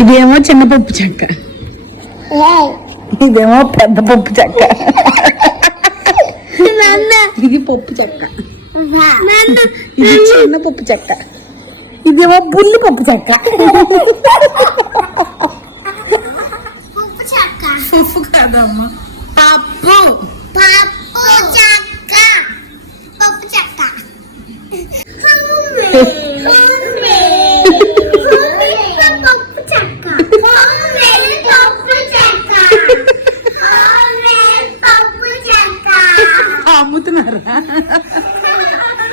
ఇదేమో చిన్న పప్పు చెక్క, ఇదేమో పెద్ద పప్పు చెక్క. ఇది పప్పు చెక్క, ఇది చిన్న పప్పు చెక్క, ఇదేమో బుల్లి పప్పు చెక్క. పప్పు కాదమ్మా, పప్పు. అమ్ముతున్నారా?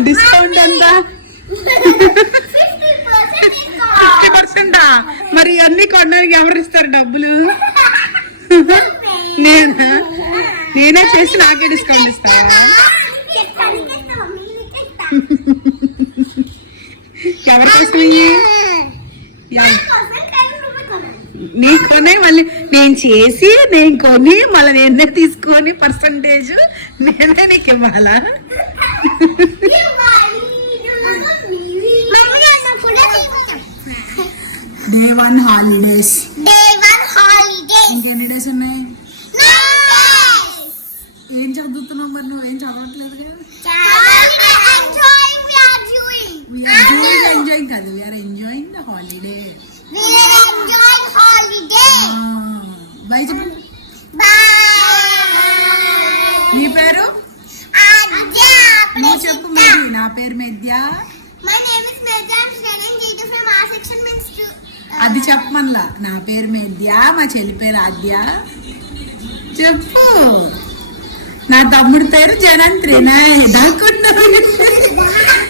డిస్కౌంట్ ఎంత? 50%. మరి అన్ని కొనడానికి ఎవరు ఇస్తారు డబ్బులు? నేనే చేసి నాకే డిస్కౌంట్ ఇస్తావా? ఎవరికోసం? నీ కొనే మళ్ళీ నేను చేసి నేను కొని మళ్ళీ నేనే తీసుకొని పర్సంటేజ్ నేనే నీకు ఇవ్వాలా? Day 1 holidays. ఇంకెన్ని డేస్ ఉన్నాయి? ఏం చదువుతున్నావు మరి? నువ్వు ఏం చదవట్లేదు కదా? ఎంజాయింగ్ కాదు, we're enjoying the holiday. Bye చెప్పండి. నీ పేరు? నువ్వు చెప్పు. మరి నా పేరు మెద్య. అది చెప్పమల్లా. నా పేరు మెద్య, మా చెల్లి పేరు ఆద్య. చెప్పు. నా తమ్ముడి పేరు జనంత్రి. నా దాక్కున్నా